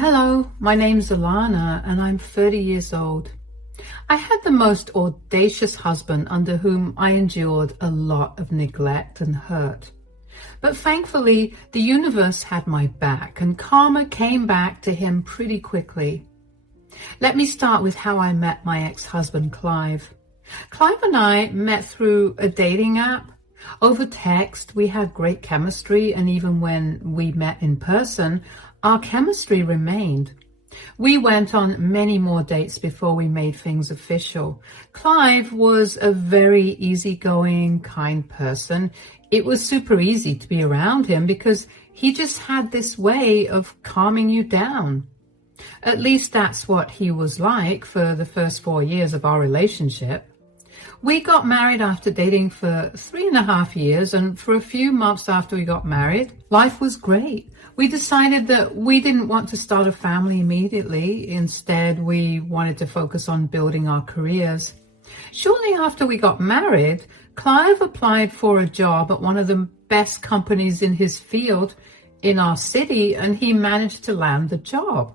Hello, my name's Alana and I'm 30 years old. I had the most audacious husband under whom I endured a lot of neglect and hurt. But thankfully, the universe had my back and karma came back to him pretty quickly. Let me start with how I met my ex-husband, Clive. Clive and I met through a dating app. Over text, we had great chemistry, and even when we met in person, our chemistry remained. We went on many more dates before we made things official. Clive was a very easygoing, kind person. It was super easy to be around him because he just had this way of calming you down. At least that's what he was like for the first 4 years of our relationship. We got married after dating for 3.5 years, and for a few months after we got married, life was great. We decided that we didn't want to start a family immediately. Instead, we wanted to focus on building our careers. Shortly after we got married, Clive applied for a job at one of the best companies in his field in our city, and he managed to land the job.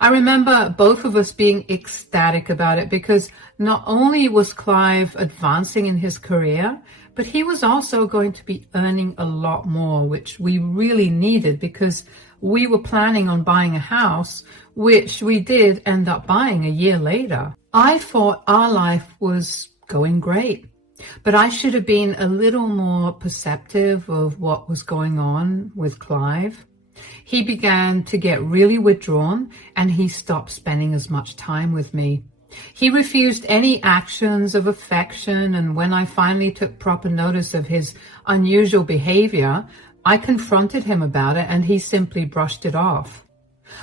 I remember both of us being ecstatic about it because not only was Clive advancing in his career, but he was also going to be earning a lot more, which we really needed because we were planning on buying a house, which we did end up buying a year later. I thought our life was going great, but I should have been a little more perceptive of what was going on with Clive. He began to get really withdrawn and he stopped spending as much time with me. He refused any actions of affection, and when I finally took proper notice of his unusual behavior, I confronted him about it and he simply brushed it off.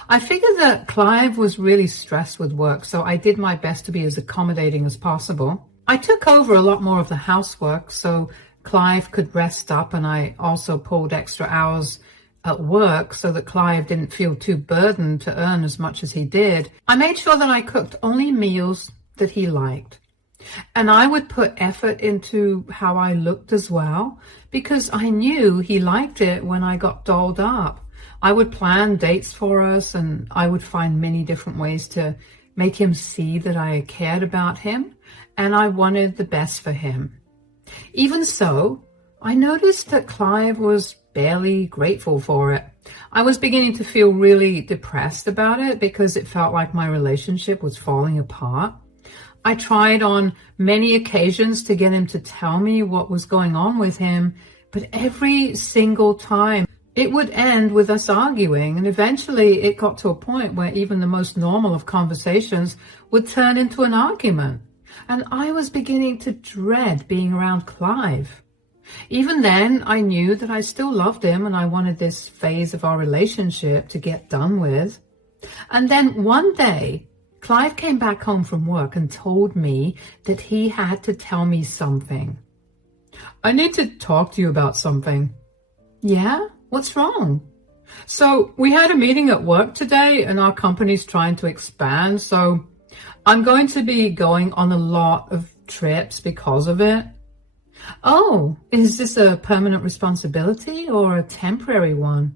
I figured that Clive was really stressed with work, so I did my best to be as accommodating as possible. I took over a lot more of the housework so Clive could rest up, and I also pulled extra hours at work so that Clive didn't feel too burdened to earn as much as he did. I made sure that I cooked only meals that he liked. And I would put effort into how I looked as well, because I knew he liked it when I got dolled up. I would plan dates for us, and I would find many different ways to make him see that I cared about him and I wanted the best for him. Even so, I noticed that Clive was barely grateful for it. I was beginning to feel really depressed about it because it felt like my relationship was falling apart. I tried on many occasions to get him to tell me what was going on with him, but every single time it would end with us arguing, and eventually it got to a point where even the most normal of conversations would turn into an argument. And I was beginning to dread being around Clive. Even then, I knew that I still loved him and I wanted this phase of our relationship to get done with. And then one day, Clive came back home from work and told me that he had to tell me something. I need to talk to you about something. Yeah? What's wrong? So we had a meeting at work today and our company's trying to expand, so I'm going to be going on a lot of trips because of it. Oh, is this a permanent responsibility or a temporary one?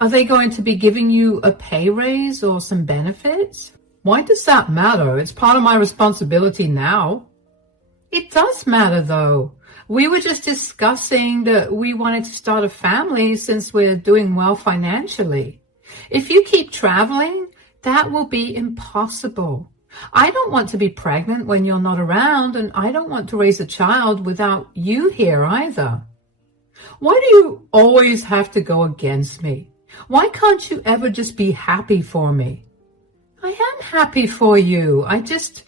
Are they going to be giving you a pay raise or some benefits? Why does that matter? It's part of my responsibility now. It does matter though. We were just discussing that we wanted to start a family since we're doing well financially. If you keep traveling, that will be impossible. I don't want to be pregnant when you're not around, and I don't want to raise a child without you here either. Why do you always have to go against me? Why can't you ever just be happy for me? I am happy for you. I just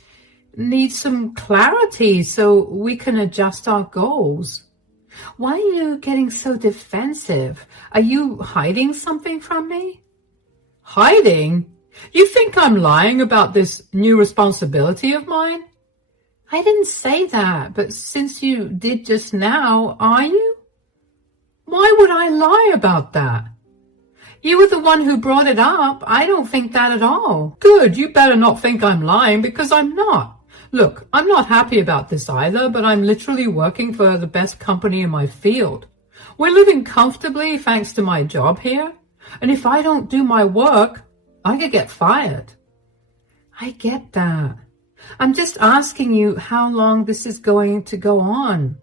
need some clarity so we can adjust our goals. Why are you getting so defensive? Are you hiding something from me? Hiding? You think I'm lying about this new responsibility of mine? I didn't say that, but since you did just now, are you? Why would I lie about that? You were the one who brought it up. I don't think that at all. Good, you better not think I'm lying because I'm not. Look, I'm not happy about this either, but I'm literally working for the best company in my field. We're living comfortably thanks to my job here. And if I don't do my work, I could get fired. I get that. I'm just asking you how long this is going to go on.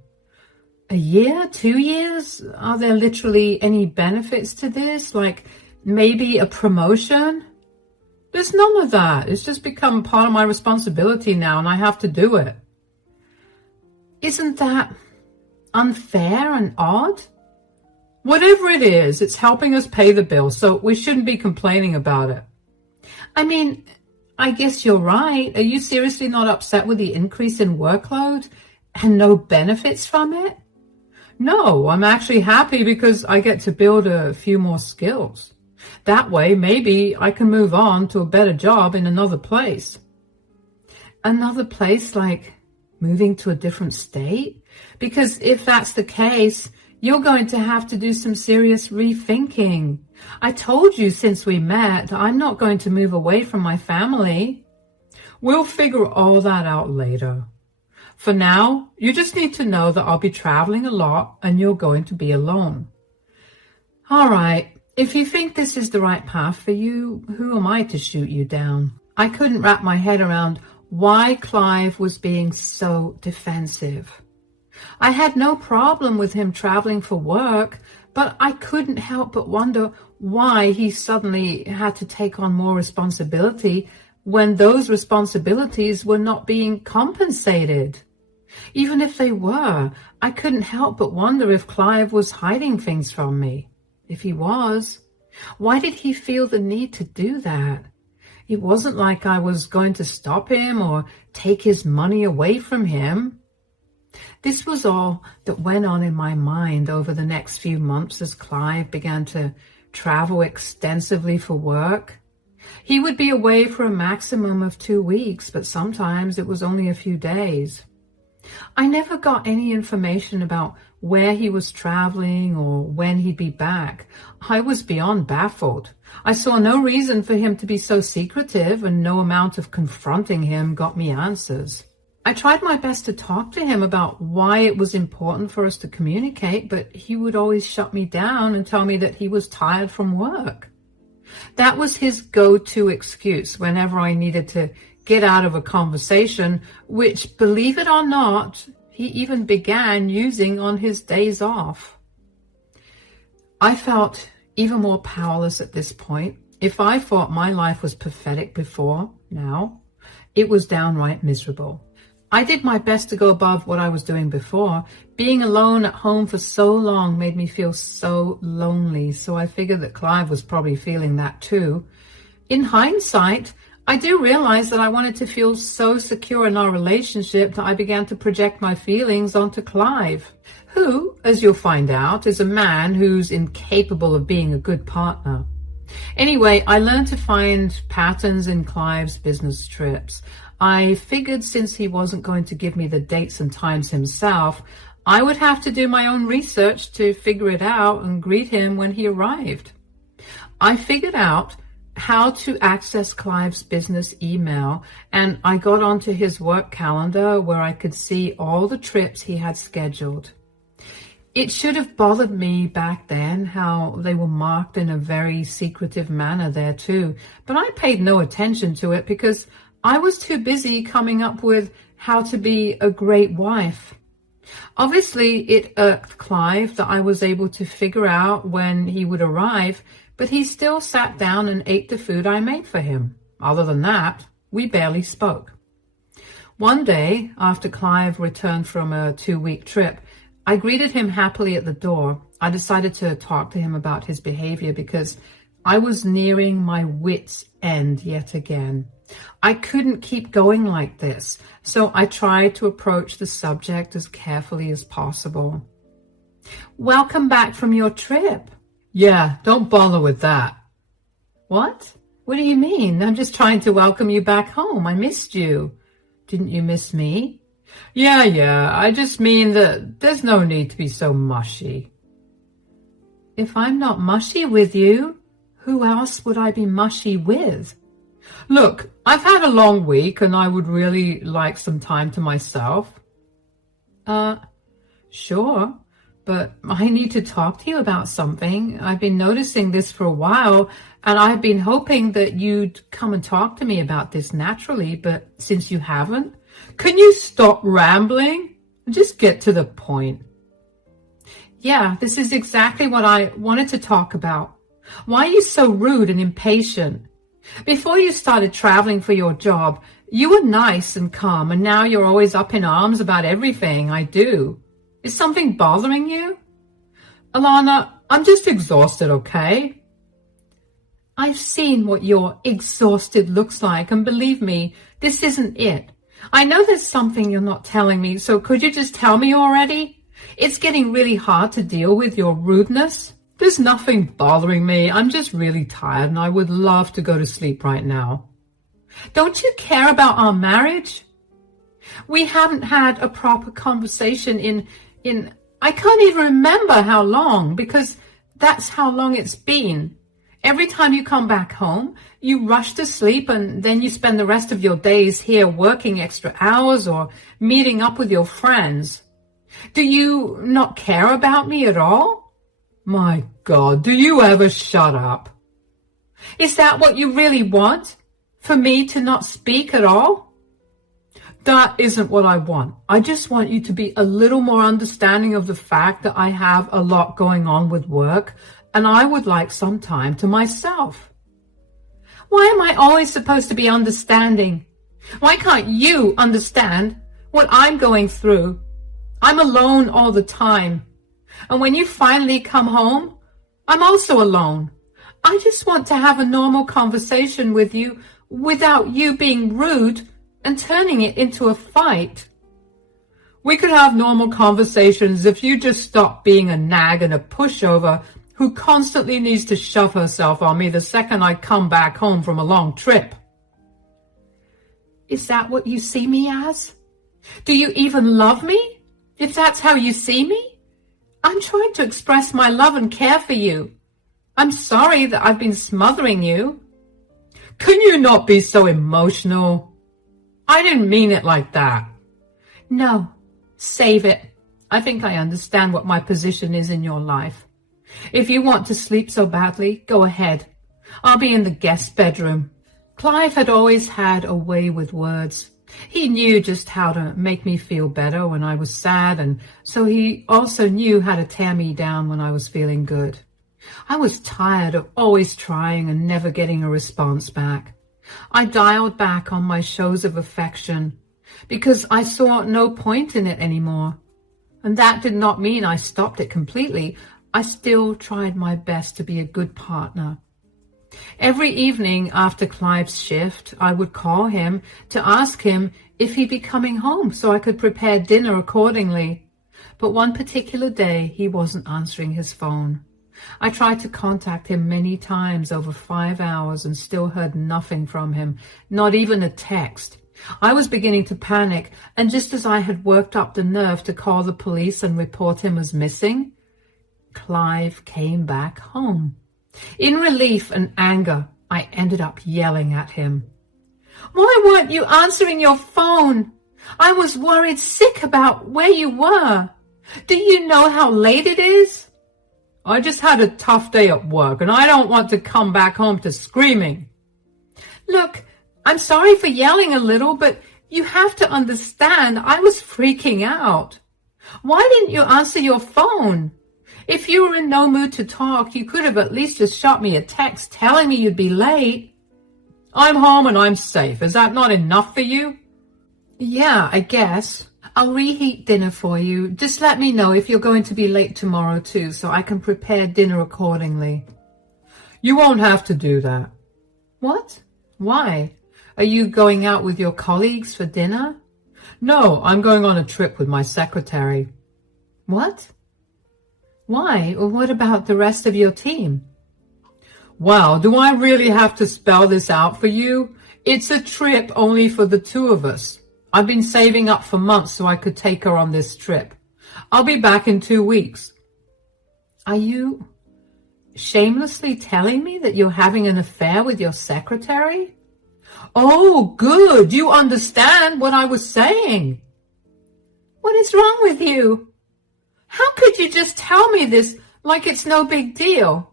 A year? 2 years? Are there literally any benefits to this? Like maybe a promotion? There's none of that. It's just become part of my responsibility now and I have to do it. Isn't that unfair and odd? Whatever it is, it's helping us pay the bill, so we shouldn't be complaining about it. I mean, I guess you're right. Are you seriously not upset with the increase in workload and no benefits from it? No, I'm actually happy because I get to build a few more skills. That way, maybe I can move on to a better job in another place. Another place, like moving to a different state? Because if that's the case, you're going to have to do some serious rethinking. I told you since we met, I'm not going to move away from my family. We'll figure all that out later. For now, you just need to know that I'll be traveling a lot and you're going to be alone. All right, if you think this is the right path for you, who am I to shoot you down? I couldn't wrap my head around why Clive was being so defensive. I had no problem with him traveling for work, but I couldn't help but wonder why he suddenly had to take on more responsibility when those responsibilities were not being compensated. Even if they were, I couldn't help but wonder if Clive was hiding things from me. If he was, why did he feel the need to do that? It wasn't like I was going to stop him or take his money away from him. This was all that went on in my mind over the next few months as Clive began to travel extensively for work. He would be away for a maximum of 2 weeks, but sometimes it was only a few days. I never got any information about where he was traveling or when he'd be back. I was beyond baffled. I saw no reason for him to be so secretive, and no amount of confronting him got me answers. I tried my best to talk to him about why it was important for us to communicate, but he would always shut me down and tell me that he was tired from work. That was his go-to excuse whenever I needed to get out of a conversation, which, believe it or not, he even began using on his days off. I felt even more powerless at this point. If I thought my life was pathetic before, now, it was downright miserable. I did my best to go above what I was doing before. Being alone at home for so long made me feel so lonely, so I figured that Clive was probably feeling that too. In hindsight, I do realize that I wanted to feel so secure in our relationship that I began to project my feelings onto Clive, who, as you'll find out, is a man who's incapable of being a good partner. Anyway, I learned to find patterns in Clive's business trips. I figured since he wasn't going to give me the dates and times himself, I would have to do my own research to figure it out and greet him when he arrived. I figured out how to access Clive's business email, and I got onto his work calendar where I could see all the trips he had scheduled. It should have bothered me back then how they were marked in a very secretive manner there too, but I paid no attention to it because I was too busy coming up with how to be a great wife. Obviously, it irked Clive that I was able to figure out when he would arrive, but he still sat down and ate the food I made for him. Other than that, we barely spoke. One day, after Clive returned from a 2-week trip, I greeted him happily at the door. I decided to talk to him about his behavior because I was nearing my wit's end yet again. I couldn't keep going like this, so I tried to approach the subject as carefully as possible. Welcome back from your trip. Yeah, don't bother with that. What? What do you mean? I'm just trying to welcome you back home. I missed you. Didn't you miss me? Yeah, I just mean that there's no need to be so mushy. If I'm not mushy with you, who else would I be mushy with? Look, I've had a long week and I would really like some time to myself. Sure. but I need to talk to you about something. I've been noticing this for a while, and I've been hoping that you'd come and talk to me about this naturally, but since you haven't, can you stop rambling and just get to the point? Yeah, this is exactly what I wanted to talk about. Why are you so rude and impatient? Before you started traveling for your job, you were nice and calm, and now you're always up in arms about everything I do. Is something bothering you? Alana, I'm just exhausted, okay? I've seen what your exhausted looks like, and believe me, this isn't it. I know there's something you're not telling me, so could you just tell me already? It's getting really hard to deal with your rudeness. There's nothing bothering me. I'm just really tired, and I would love to go to sleep right now. Don't you care about our marriage? We haven't had a proper conversation in I can't even remember how long, because that's how long it's been. Every time you come back home, you rush to sleep, and then you spend the rest of your days here working extra hours or meeting up with your friends. Do you not care about me at all? My God, do you ever shut up? Is that what you really want? For me to not speak at all? That isn't what I want. I just want you to be a little more understanding of the fact that I have a lot going on with work, and I would like some time to myself. Why am I always supposed to be understanding? Why can't you understand what I'm going through? I'm alone all the time. And when you finally come home, I'm also alone. I just want to have a normal conversation with you without you being rude and turning it into a fight. We could have normal conversations if you just stop being a nag and a pushover who constantly needs to shove herself on me the second I come back home from a long trip. Is that what you see me as? Do you even love me, if that's how you see me? I'm trying to express my love and care for you. I'm sorry that I've been smothering you. Can you not be so emotional? I didn't mean it like that. No, save it. I think I understand what my position is in your life. If you want to sleep so badly, go ahead. I'll be in the guest bedroom. Clive had always had a way with words. He knew just how to make me feel better when I was sad, and so he also knew how to tear me down when I was feeling good. I was tired of always trying and never getting a response back. I dialed back on my shows of affection because I saw no point in it anymore. And that did not mean I stopped it completely. I still tried my best to be a good partner. Every evening after Clive's shift, I would call him to ask him if he'd be coming home so I could prepare dinner accordingly. But one particular day, he wasn't answering his phone. I tried to contact him many times over 5 hours and still heard nothing from him, not even a text. I was beginning to panic, and just as I had worked up the nerve to call the police and report him as missing, Clive came back home. In relief and anger, I ended up yelling at him. Why weren't you answering your phone? I was worried sick about where you were. Do you know how late it is? I just had a tough day at work, and I don't want to come back home to screaming. Look, I'm sorry for yelling a little, but you have to understand I was freaking out. Why didn't you answer your phone? If you were in no mood to talk, you could have at least just shot me a text telling me you'd be late. I'm home and I'm safe. Is that not enough for you? Yeah, I guess. I'll reheat dinner for you. Just let me know if you're going to be late tomorrow too, so I can prepare dinner accordingly. You won't have to do that. What? Why? Are you going out with your colleagues for dinner? No, I'm going on a trip with my secretary. What? Why? Or what about the rest of your team? Well, do I really have to spell this out for you? It's a trip only for the two of us. I've been saving up for months so I could take her on this trip. I'll be back in 2 weeks. Are you shamelessly telling me that you're having an affair with your secretary? Oh, good. You understand what I was saying. What is wrong with you? How could you just tell me this like it's no big deal?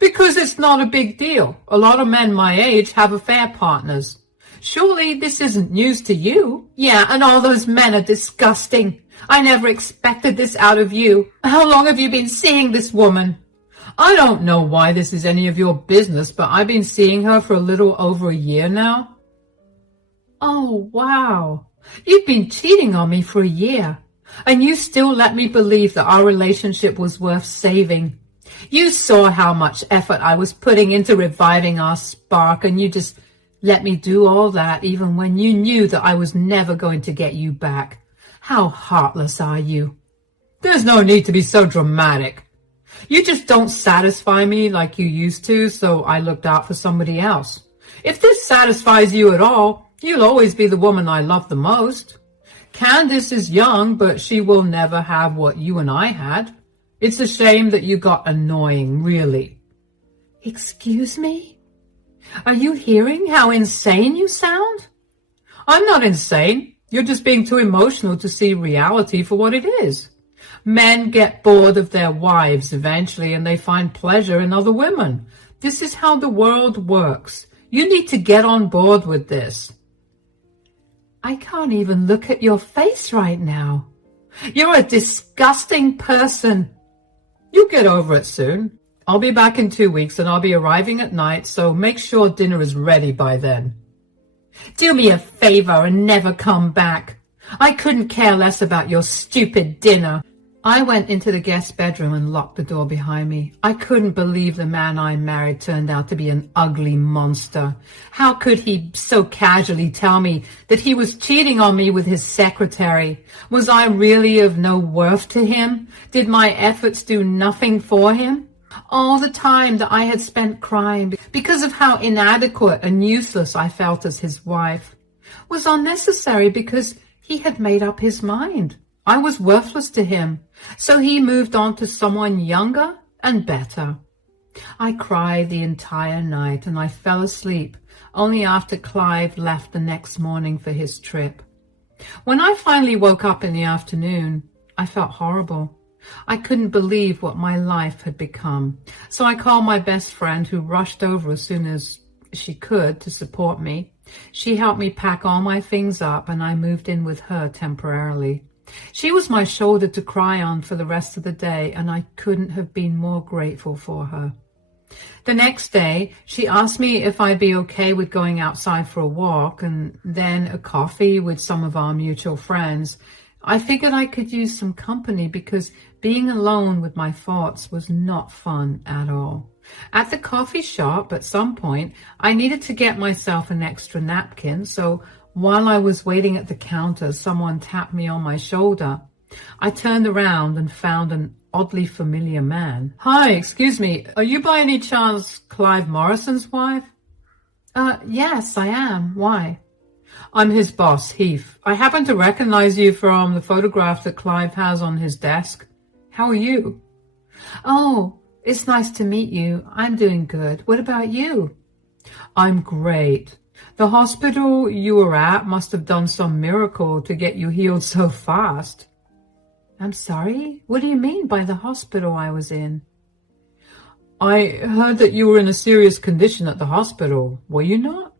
Because it's not a big deal. A lot of men my age have affair partners. Surely this isn't news to you. Yeah, and all those men are disgusting. I never expected this out of you. How long have you been seeing this woman? I don't know why this is any of your business, but I've been seeing her for a little over a year now. Oh, wow. You've been cheating on me for a year, and you still let me believe that our relationship was worth saving. You saw how much effort I was putting into reviving our spark, and you just let me do all that even when you knew that I was never going to get you back. How heartless are you? There's no need to be so dramatic. You just don't satisfy me like you used to, so I looked out for somebody else. If this satisfies you at all, you'll always be the woman I love the most. Candace is young, but she will never have what you and I had. It's a shame that you got annoying, really. Excuse me? Are you hearing how insane you sound? I'm not insane. You're just being too emotional to see reality for what it is. Men get bored of their wives eventually, and they find pleasure in other women. This is how the world works. You need to get on board with this. I can't even look at your face right now. You're a disgusting person. You'll get over it soon. I'll be back in 2 weeks, and I'll be arriving at night, so make sure dinner is ready by then. Do me a favor and never come back. I couldn't care less about your stupid dinner. I went into the guest bedroom and locked the door behind me. I couldn't believe the man I married turned out to be an ugly monster. How could he so casually tell me that he was cheating on me with his secretary? Was I really of no worth to him? Did my efforts do nothing for him? All the time that I had spent crying because of how inadequate and useless I felt as his wife was unnecessary because he had made up his mind. I was worthless to him, so he moved on to someone younger and better. I cried the entire night, and I fell asleep only after Clive left the next morning for his trip. When I finally woke up in the afternoon, I felt horrible. I couldn't believe what my life had become, so I called my best friend, who rushed over as soon as she could to support me. She helped me pack all my things up, and I moved in with her temporarily. She was my shoulder to cry on for the rest of the day, and I couldn't have been more grateful for her. The next day, she asked me if I'd be okay with going outside for a walk and then a coffee with some of our mutual friends. I figured I could use some company because being alone with my thoughts was not fun at all. At the coffee shop, at some point, I needed to get myself an extra napkin, so while I was waiting at the counter, someone tapped me on my shoulder. I turned around and found an oddly familiar man. Hi, excuse me, are you by any chance Clive Morrison's wife? Yes, I am. Why? I'm his boss, Heath. I happen to recognize you from the photograph that Clive has on his desk. How are you? Oh, it's nice to meet you. I'm doing good. What about you? I'm great. The hospital you were at must have done some miracle to get you healed so fast. I'm sorry? What do you mean by the hospital I was in? I heard that you were in a serious condition at the hospital. Were you not?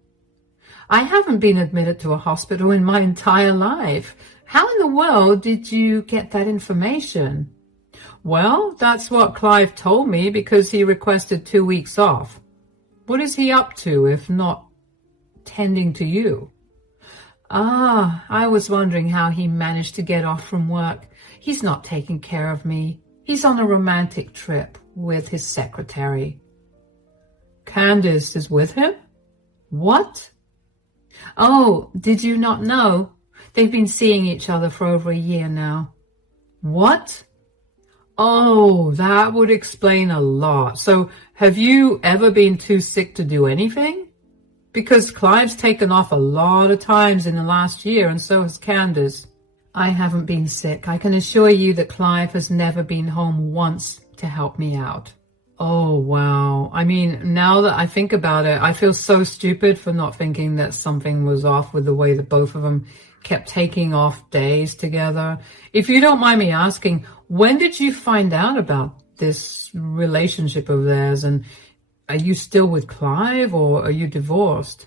I haven't been admitted to a hospital in my entire life. How in the world did you get that information? Well, that's what Clive told me because he requested 2 weeks off. What is he up to if not tending to you? Ah, I was wondering how he managed to get off from work. He's not taking care of me. He's on a romantic trip with his secretary. Candace is with him? What? Oh, did you not know? They've been seeing each other for over a year now. What? Oh, that would explain a lot. So, have you ever been too sick to do anything? Because Clive's taken off a lot of times in the last year, and so has Candace. I haven't been sick. I can assure you that Clive has never been home once to help me out. Oh, wow. I mean, now that I think about it, I feel so stupid for not thinking that something was off with the way that both of them kept taking off days together. If you don't mind me asking, When did you find out about this relationship of theirs? And are you still with Clive or are you divorced?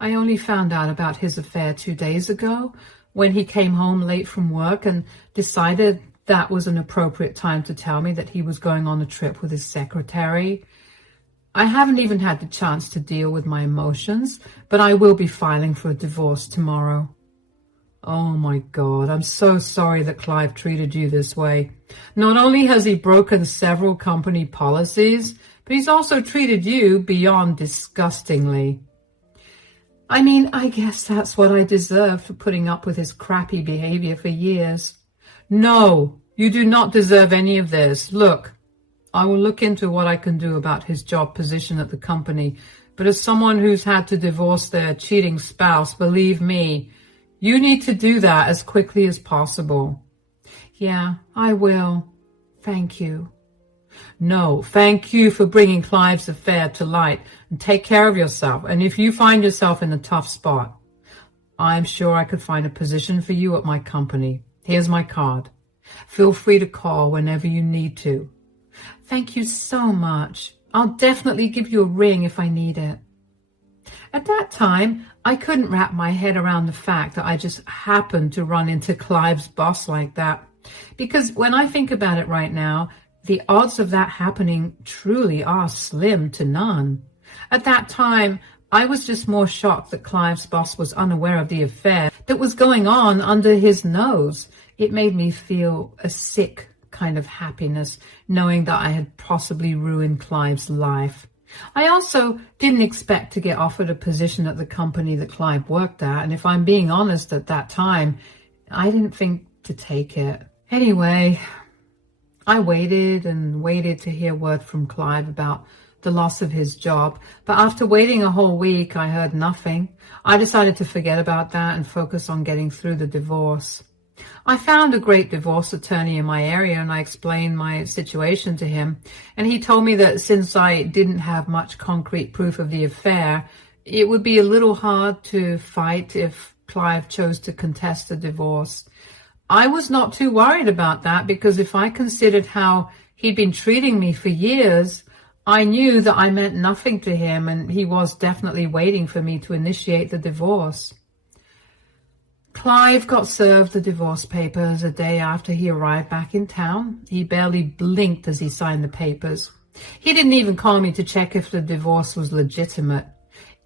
I only found out about his affair 2 days ago when he came home late from work and decided that was an appropriate time to tell me that he was going on a trip with his secretary. I haven't even had the chance to deal with my emotions, but I will be filing for a divorce tomorrow. Oh my God, I'm so sorry that Clive treated you this way. Not only has he broken several company policies, but he's also treated you beyond disgustingly. I mean, I guess that's what I deserve for putting up with his crappy behavior for years. No, you do not deserve any of this. Look, I will look into what I can do about his job position at the company, but as someone who's had to divorce their cheating spouse, believe me, you need to do that as quickly as possible. Yeah, I will. Thank you. No, thank you for bringing Clive's affair to light, and take care of yourself. And if you find yourself in a tough spot, I'm sure I could find a position for you at my company. Here's my card. Feel free to call whenever you need to. Thank you so much. I'll definitely give you a ring if I need it. At that time, I couldn't wrap my head around the fact that I just happened to run into Clive's boss like that. Because when I think about it right now, the odds of that happening truly are slim to none. At that time, I was just more shocked that Clive's boss was unaware of the affair that was going on under his nose. It made me feel a sick kind of happiness, knowing that I had possibly ruined Clive's life. I also didn't expect to get offered a position at the company that Clive worked at, and if I'm being honest, at that time, I didn't think to take it. Anyway, I waited and waited to hear word from Clive about the loss of his job, but after waiting a whole week, I heard nothing. I decided to forget about that and focus on getting through the divorce. I found a great divorce attorney in my area and I explained my situation to him, and he told me that since I didn't have much concrete proof of the affair, it would be a little hard to fight if Clive chose to contest the divorce. I was not too worried about that because if I considered how he'd been treating me for years, I knew that I meant nothing to him and he was definitely waiting for me to initiate the divorce. Clive got served the divorce papers a day after he arrived back in town. He barely blinked as he signed the papers. He didn't even call me to check if the divorce was legitimate.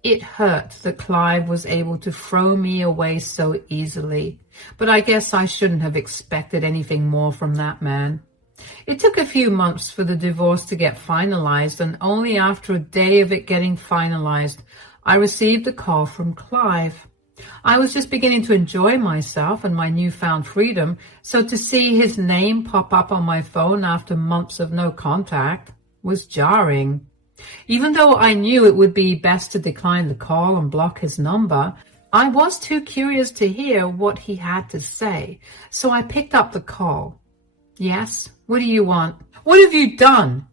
It hurt that Clive was able to throw me away so easily, but I guess I shouldn't have expected anything more from that man. It took a few months for the divorce to get finalized, and only after a day of it getting finalized, I received a call from Clive. I was just beginning to enjoy myself and my newfound freedom, so to see his name pop up on my phone after months of no contact was jarring. Even though I knew it would be best to decline the call and block his number, I was too curious to hear what he had to say, so I picked up the call. Yes, what do you want? What have you done?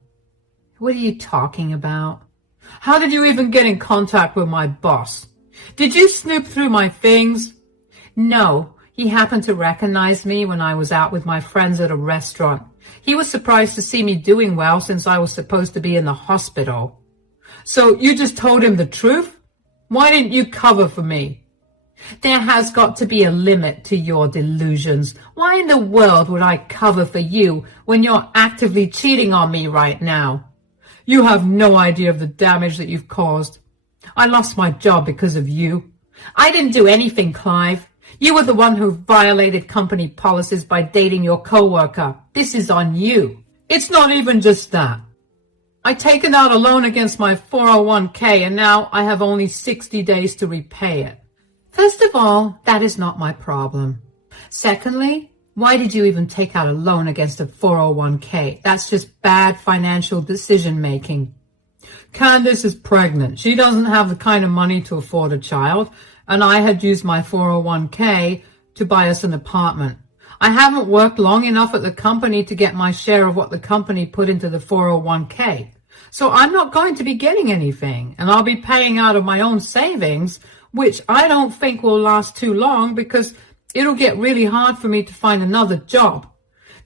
What are you talking about? How did you even get in contact with my boss? Did you snoop through my things? No, he happened to recognize me when I was out with my friends at a restaurant. He was surprised to see me doing well since I was supposed to be in the hospital. So you just told him the truth? Why didn't you cover for me? There has got to be a limit to your delusions. Why in the world would I cover for you when you're actively cheating on me right now? You have no idea of the damage that you've caused. I lost my job because of you. I didn't do anything, Clive. You were the one who violated company policies by dating your coworker. This is on you. It's not even just that. I've taken out a loan against my 401k and now I have only 60 days to repay it. First of all, that is not my problem. Secondly, why did you even take out a loan against a 401k? That's just bad financial decision making. Candace is pregnant. She doesn't have the kind of money to afford a child, and I had used my 401k to buy us an apartment. I haven't worked long enough at the company to get my share of what the company put into the 401k. So I'm not going to be getting anything, and I'll be paying out of my own savings, which I don't think will last too long because it'll get really hard for me to find another job.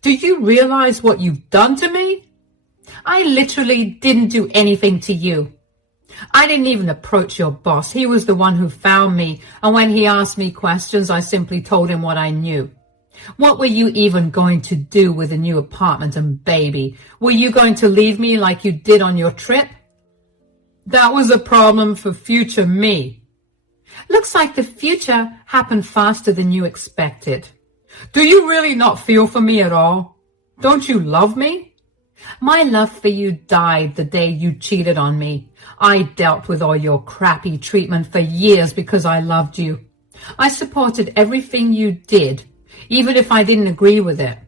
Do you realize what you've done to me? I literally didn't do anything to you. I didn't even approach your boss. He was the one who found me, and when he asked me questions, I simply told him what I knew. What were you even going to do with a new apartment and baby? Were you going to leave me like you did on your trip? That was a problem for future me. Looks like the future happened faster than you expected. Do you really not feel for me at all? Don't you love me? My love for you died the day you cheated on me. I dealt with all your crappy treatment for years because I loved you. I supported everything you did, even if I didn't agree with it.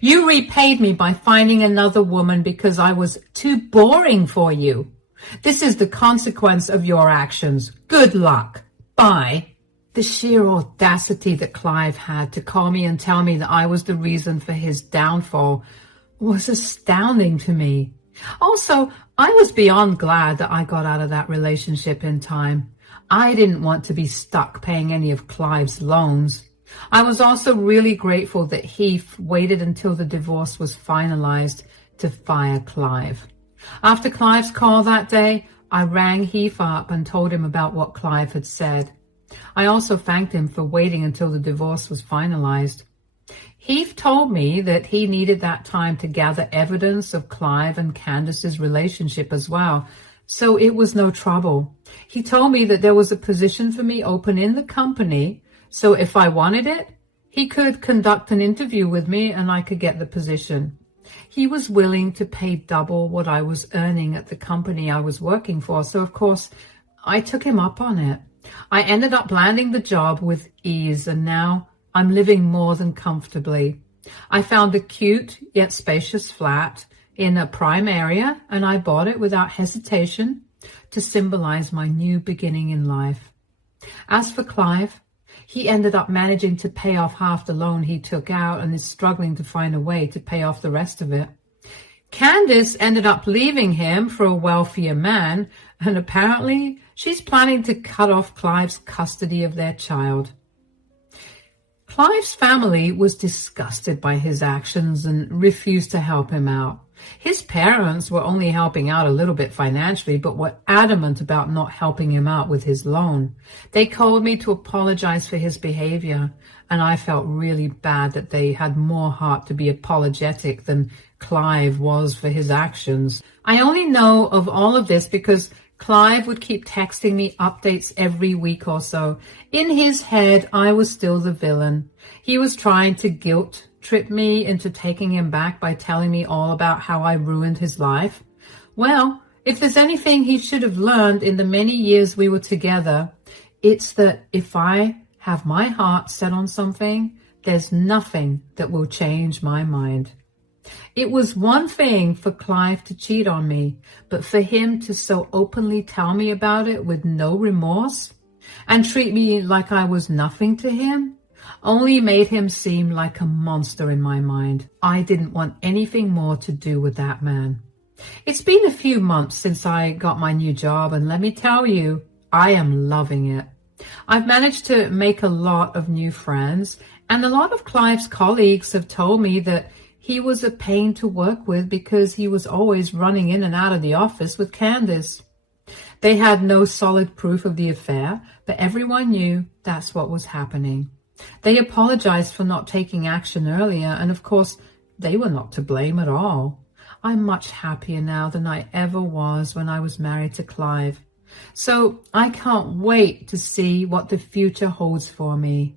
You repaid me by finding another woman because I was too boring for you. This is the consequence of your actions. Good luck. Bye. The sheer audacity that Clive had to call me and tell me that I was the reason for his downfall was astounding to me. Also, I was beyond glad that I got out of that relationship in time. I didn't want to be stuck paying any of Clive's loans. I was also really grateful that Heath waited until the divorce was finalized to fire Clive. After Clive's call that day, I rang Heath up and told him about what Clive had said. I also thanked him for waiting until the divorce was finalized. Heath told me that he needed that time to gather evidence of Clive and Candace's relationship as well, so it was no trouble. He told me that there was a position for me open in the company, so if I wanted it, he could conduct an interview with me and I could get the position. He was willing to pay double what I was earning at the company I was working for, so of course I took him up on it. I ended up landing the job with ease, and now I'm living more than comfortably. I found a cute yet spacious flat in a prime area, and I bought it without hesitation to symbolize my new beginning in life. As for Clive, he ended up managing to pay off half the loan he took out and is struggling to find a way to pay off the rest of it. Candace ended up leaving him for a wealthier man, and apparently she's planning to cut off Clive's custody of their child. Clive's family was disgusted by his actions and refused to help him out. His parents were only helping out a little bit financially, but were adamant about not helping him out with his loan. They called me to apologize for his behavior, and I felt really bad that they had more heart to be apologetic than Clive was for his actions. I only know of all of this because Clive would keep texting me updates every week or so. In his head, I was still the villain. He was trying to guilt trip me into taking him back by telling me all about how I ruined his life. Well, if there's anything he should have learned in the many years we were together, it's that if I have my heart set on something, there's nothing that will change my mind. It was one thing for Clive to cheat on me, but for him to so openly tell me about it with no remorse and treat me like I was nothing to him only made him seem like a monster in my mind. I didn't want anything more to do with that man. It's been a few months since I got my new job, and let me tell you, I am loving it. I've managed to make a lot of new friends, and a lot of Clive's colleagues have told me that he was a pain to work with because he was always running in and out of the office with Candace. They had no solid proof of the affair, but everyone knew that's what was happening. They apologized for not taking action earlier, and of course, they were not to blame at all. I'm much happier now than I ever was when I was married to Clive. So I can't wait to see what the future holds for me.